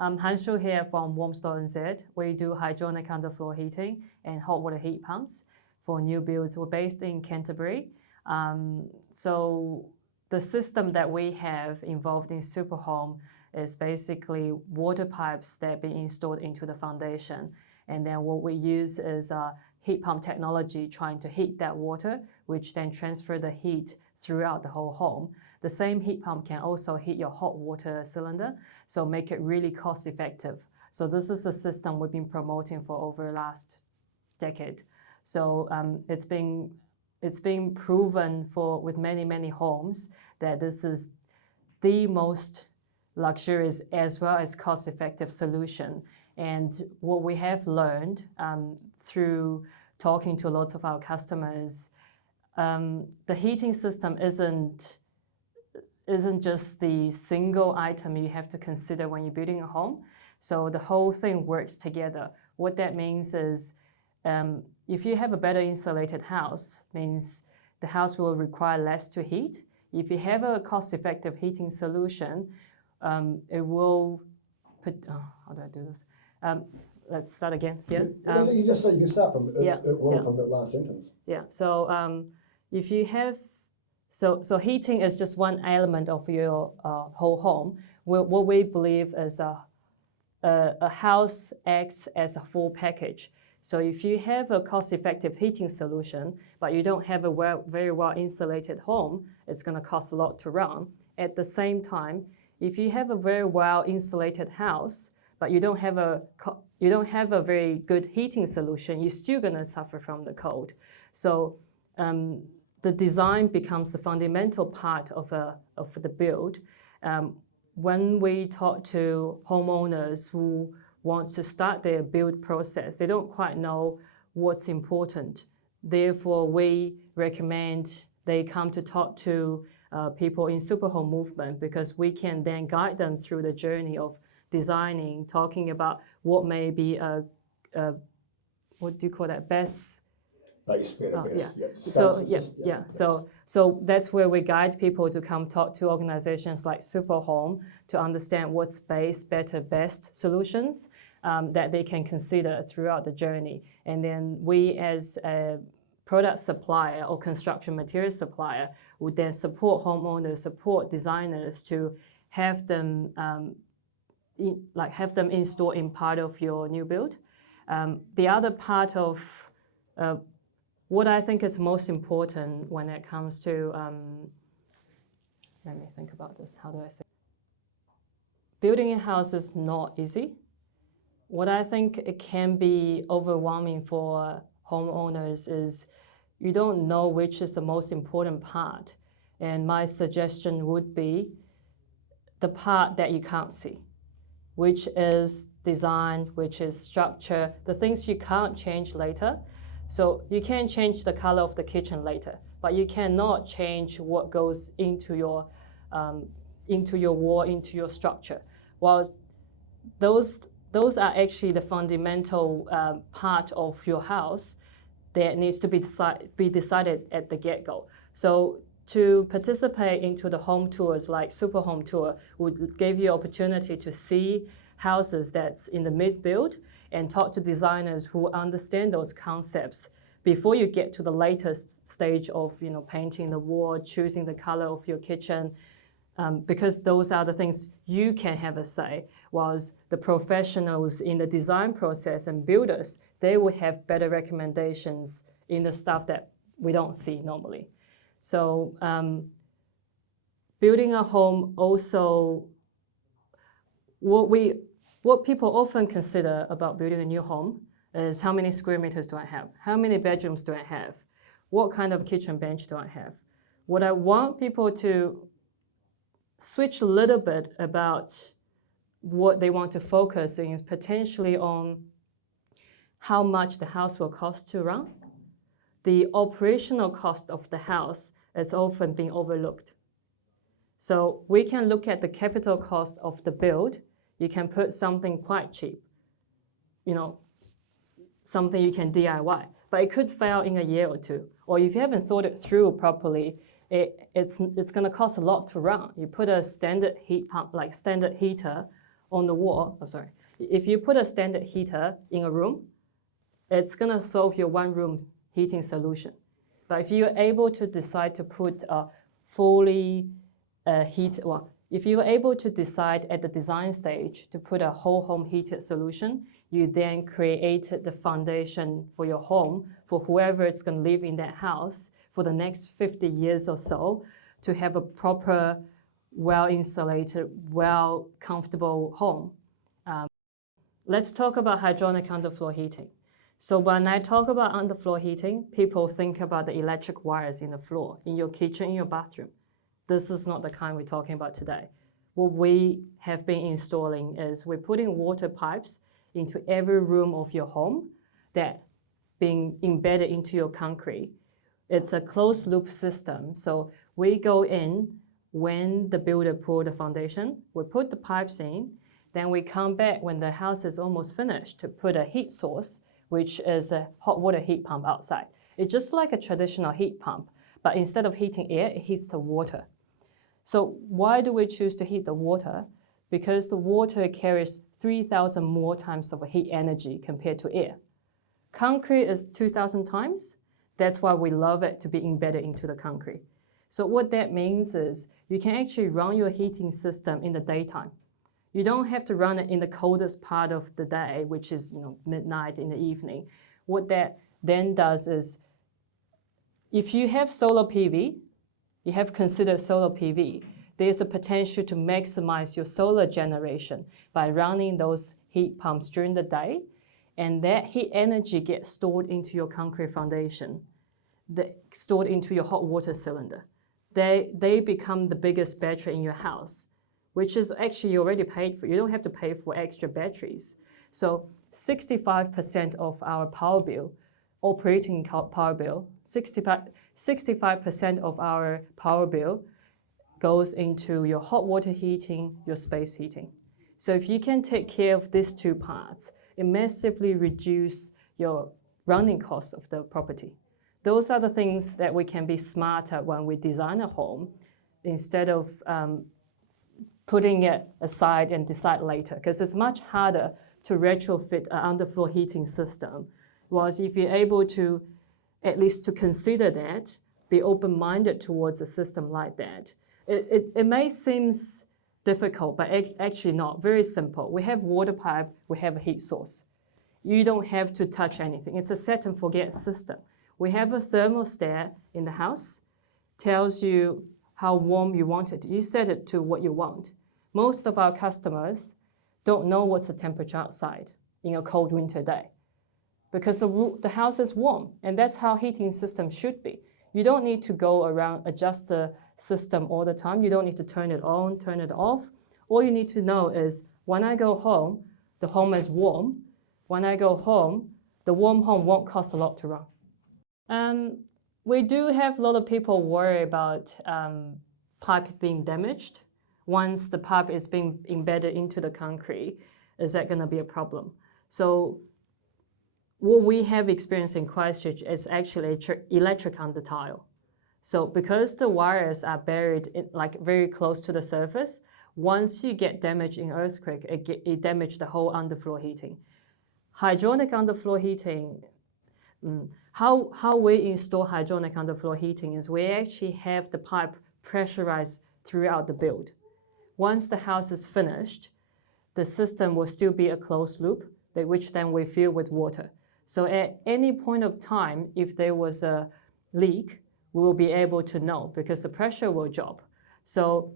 Hanshu here from Warm.NZ. We do hydronic underfloor heating and hot water heat pumps for new builds. We're based in Canterbury. So the system that we have involved in Superhome is basically water pipes that are being installed into the foundation. And then what we use is heat pump technology trying to heat that water, which then transfer the heat throughout the whole home. The same heat pump can also heat your hot water cylinder, so make it really cost effective. So this is a system we've been promoting for over the last decade. So it's been proven with many homes that this is the most luxurious as well as cost-effective solution. And what we have learned through talking to lots of our customers, the heating system isn't just the single item you have to consider when you're building a home. So the whole thing works together. What that means is if you have a better insulated house, means the house will require less to heat. If you have a cost-effective heating solution, it will put, how do I do this? Let's start again here. You just say you can start from from the last sentence. Yeah. So if you have, so heating is just one element of your whole home. What we believe is a house acts as a full package. So if you have a cost-effective heating solution, but you don't have a very well insulated home, it's going to cost a lot to run. At the same time, if you have a very well insulated house, but you don't have a very good heating solution, you're still going to suffer from the cold. So the design becomes the fundamental part of the build. When we talk to homeowners who want to start their build process, they don't quite know what's important. Therefore, we recommend they come to talk to people in Superhome movement, because we can then guide them through the journey of designing, talking about what may be what do you call that, best? Base, better, best. Yeah. So that's where we guide people to come talk to organizations like Superhome to understand what's base, better, best solutions that they can consider throughout the journey. And then we as a product supplier or construction material supplier would then support homeowners, support designers to have them installed in part of your new build. The other part of what I think is most important when it comes to, let me think about this, how do I say? Building a house is not easy. What I think it can be overwhelming for homeowners is you don't know which is the most important part. And my suggestion would be the part that you can't see, which is design, which is structure, the things you can't change later. So you can change the color of the kitchen later, but you cannot change what goes into your wall, into your structure. Whilst those are actually the fundamental part of your house that needs to be decided at the get-go. So to participate into the home tours like Superhome Tour would give you opportunity to see houses that's in the mid-build and talk to designers who understand those concepts before you get to the latest stage of painting the wall, choosing the color of your kitchen, because those are the things you can have a say, whilst the professionals in the design process and builders, they will have better recommendations in the stuff that we don't see normally. So building a home also, what people often consider about building a new home is how many square meters do I have? How many bedrooms do I have? What kind of kitchen bench do I have? What I want people to switch a little bit about what they want to focus on is potentially on how much the house will cost to run. The operational cost of the house is often being overlooked. So we can look at the capital cost of the build. You can put something quite cheap, something you can DIY, but it could fail in a year or two. Or if you haven't thought it through properly, it's going to cost a lot to run. You put a standard heat pump, like standard heater, on the wall, if you put a standard heater in a room, it's gonna solve your one room heating solution. But if you're able to decide to put a fully if you're able to decide at the design stage to put a whole home heated solution, you then created the foundation for your home for whoever is going to live in that house for the next 50 years or so to have a proper, well-insulated, well-comfortable home. Let's talk about hydronic underfloor heating. So when I talk about underfloor heating, people think about the electric wires in the floor, in your kitchen, in your bathroom. This is not the kind we're talking about today. What we have been installing is we're putting water pipes into every room of your home that being embedded into your concrete. It's a closed loop system. So we go in when the builder poured the foundation, we put the pipes in, then we come back when the house is almost finished to put a heat source, which is a hot water heat pump outside. It's just like a traditional heat pump, but instead of heating air, it heats the water. So why do we choose to heat the water? Because the water carries 3,000 more times of heat energy compared to air. Concrete is 2,000 times. That's why we love it to be embedded into the concrete. So what that means is you can actually run your heating system in the daytime. You don't have to run it in the coldest part of the day, which is midnight in the evening. What that then does is if you have solar PV, you have considered solar PV, there's a potential to maximize your solar generation by running those heat pumps during the day, and that heat energy gets stored into your concrete foundation, stored into your hot water cylinder. They become the biggest battery in your house, which is actually you already paid for. You don't have to pay for extra batteries. So 65% of our power bill, operating power bill, 65% of our power bill goes into your hot water heating, your space heating. So if you can take care of these two parts, it massively reduces your running costs of the property. Those are the things that we can be smarter when we design a home instead of putting it aside and decide later, because it's much harder to retrofit an underfloor heating system. Whereas if you're able to at least to consider that, be open-minded towards a system like that. It may seem difficult, but actually not, very simple. We have water pipe, we have a heat source. You don't have to touch anything. It's a set and forget system. We have a thermostat in the house, tells you how warm you want it. You set it to what you want. Most of our customers don't know what's the temperature outside in a cold winter day because the house is warm, and that's how heating system should be. You don't need to go around, adjust the system all the time. You don't need to turn it on, turn it off. All you need to know is when I go home, the home is warm. When I go home, the warm home won't cost a lot to run. We do have a lot of people worry about pipe being damaged. Once the pipe is being embedded into the concrete, is that going to be a problem? So what we have experienced in Christchurch is actually electric under tile. So because the wires are buried very close to the surface, once you get damage in earthquake, it damages the whole underfloor heating. Hydronic underfloor heating, how we install hydronic underfloor heating is we actually have the pipe pressurized throughout the build. Once the house is finished, the system will still be a closed loop, which then we fill with water. So at any point of time, if there was a leak, we will be able to know because the pressure will drop. So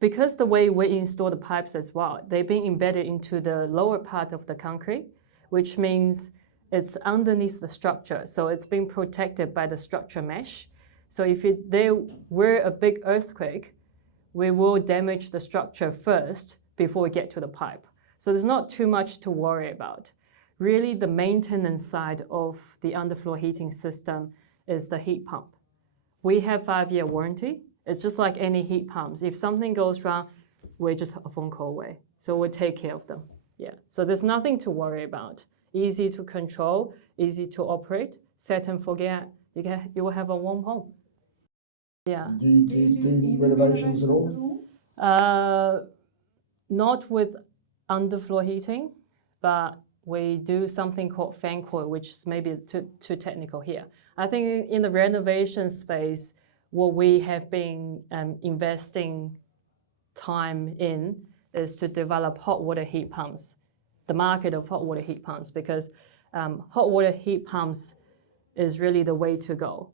because the way we install the pipes as well, they've been embedded into the lower part of the concrete, which means it's underneath the structure. So it's being protected by the structure mesh. So if there were a big earthquake, we will damage the structure first before we get to the pipe. So there's not too much to worry about. Really, the maintenance side of the underfloor heating system is the heat pump. We have 5-year warranty. It's just like any heat pumps. If something goes wrong, we're just a phone call away. So we'll take care of them. Yeah. So there's nothing to worry about. Easy to control, easy to operate. Set and forget. You will have a warm home. Yeah. Do you do renovations at all? Not with underfloor heating, but we do something called fan coil, which is maybe too technical here. I think in the renovation space, what we have been investing time in is to develop hot water heat pumps, the market of hot water heat pumps, because hot water heat pumps is really the way to go.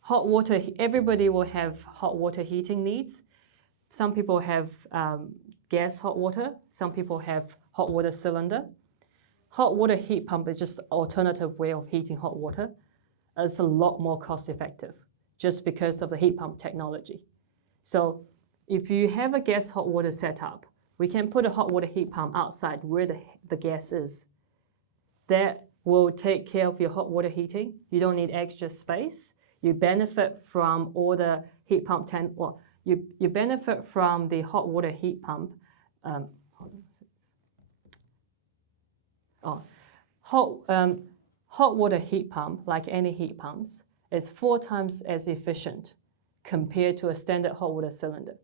Hot water, everybody will have hot water heating needs. Some people have gas hot water, some people have hot water cylinder. Hot water heat pump is just an alternative way of heating hot water. It's a lot more cost effective just because of the heat pump technology. So if you have a gas hot water setup, we can put a hot water heat pump outside where the gas is. That will take care of your hot water heating. You don't need extra space. You benefit from all the heat pump you benefit from the hot water heat pump. Hot water heat pump, like any heat pumps, is 4 times as efficient compared to a standard hot water cylinder.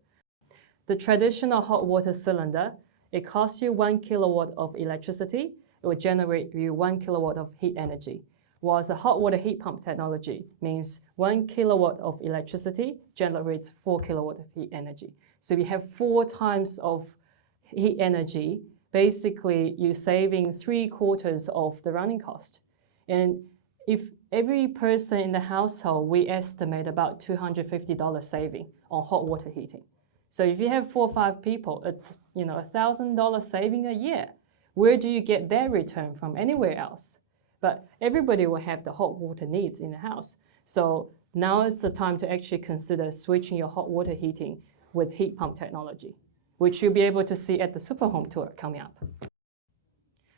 The traditional hot water cylinder, it costs you 1 kilowatt of electricity. It will generate you 1 kilowatt of heat energy. Whereas the hot water heat pump technology means 1 kilowatt of electricity generates 4 kilowatt of heat energy. So you have 4 times of heat energy. Basically, you're saving 3/4 of the running cost. And if every person in the household, we estimate about $250 saving on hot water heating. So if you have 4 or 5 people, it's $1,000 saving a year. Where do you get that return from anywhere else? But everybody will have the hot water needs in the house. So now it's the time to actually consider switching your hot water heating with heat pump technology, which you'll be able to see at the Superhome tour coming up.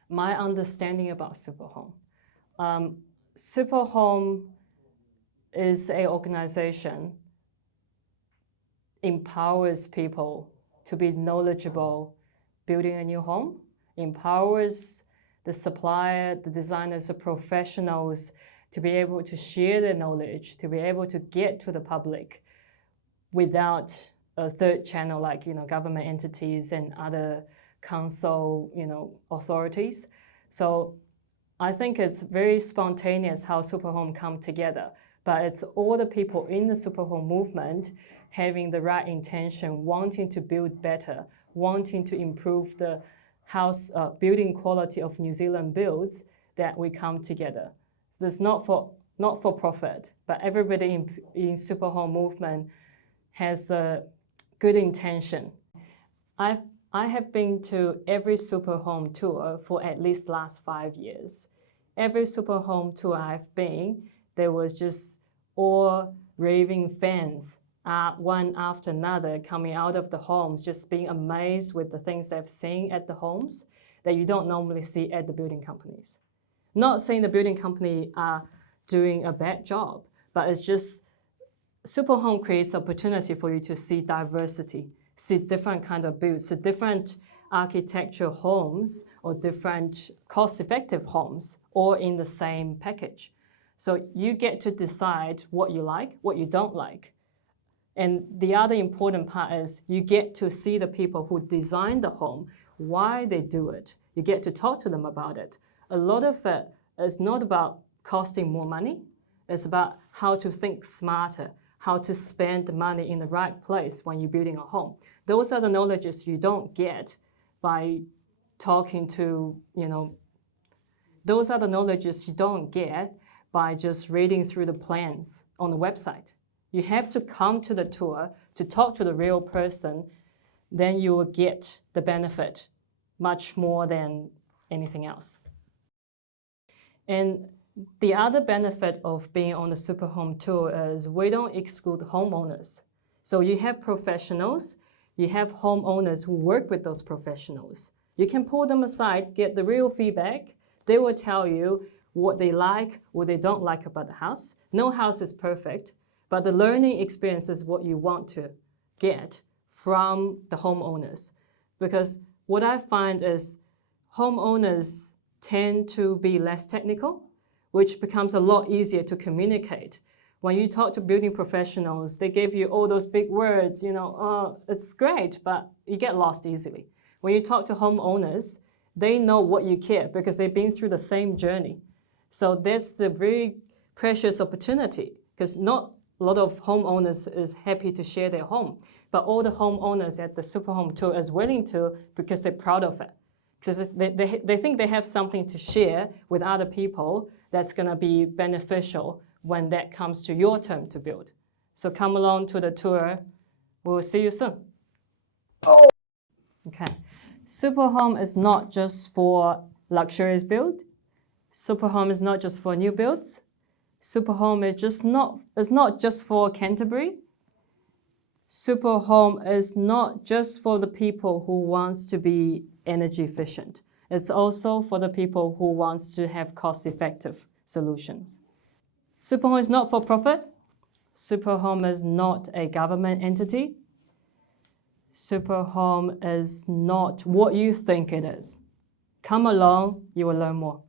My understanding about Superhome. Superhome is an organization empowers people to be knowledgeable building a new home, empowers the supplier, the designers, the professionals to be able to share their knowledge, to be able to get to the public without a third channel like government entities and other council authorities. So I think it's very spontaneous how Superhome come together, but it's all the people in the Superhome movement having the right intention, wanting to build better, wanting to improve the house building quality of New Zealand builds, that we come together. So it's not for profit, but everybody in Superhome movement has a good intention. I have been to every Superhome tour for at least last 5 years. Every Superhome tour I've been, there was just all raving fans, one after another, coming out of the homes, just being amazed with the things they've seen at the homes that you don't normally see at the building companies. Not saying the building company are doing a bad job, but it's just Superhome creates opportunity for you to see diversity, see different kind of builds, see different architectural homes or different cost-effective homes, all in the same package. So you get to decide what you like, what you don't like. And the other important part is you get to see the people who design the home, why they do it. You get to talk to them about it. A lot of it is not about costing more money. It's about how to think smarter, how to spend the money in the right place when you're building a home. Those are the knowledges you don't get by talking to, those are the knowledges you don't get by just reading through the plans on the website. You have to come to the tour to talk to the real person, then you will get the benefit much more than anything else. And the other benefit of being on the Superhome tour is we don't exclude homeowners. So you have professionals, you have homeowners who work with those professionals. You can pull them aside, get the real feedback. They will tell you what they like, what they don't like about the house. No house is perfect, but the learning experience is what you want to get from the homeowners. Because what I find is homeowners tend to be less technical, which becomes a lot easier to communicate. When you talk to building professionals, they give you all those big words, it's great, but you get lost easily. when you talk to homeowners, they know what you care because they've been through the same journey. So that's the very precious opportunity, because not a lot of homeowners is happy to share their home, but all the homeowners at the Super Home Tour is willing to because they're proud of it. Because they think they have something to share with other people that's going to be beneficial when that comes to your turn to build. So come along to the tour. We will see you soon. Oh. Okay. Super Home is not just for luxurious build. Super Home is not just for new builds. Super Home is not just for Canterbury. Super Home is not just for the people who wants to be energy efficient. It's also for the people who wants to have cost-effective solutions. Super Home is not for profit. Super Home is not a government entity. Super Home is not what you think it is. Come along, you will learn more.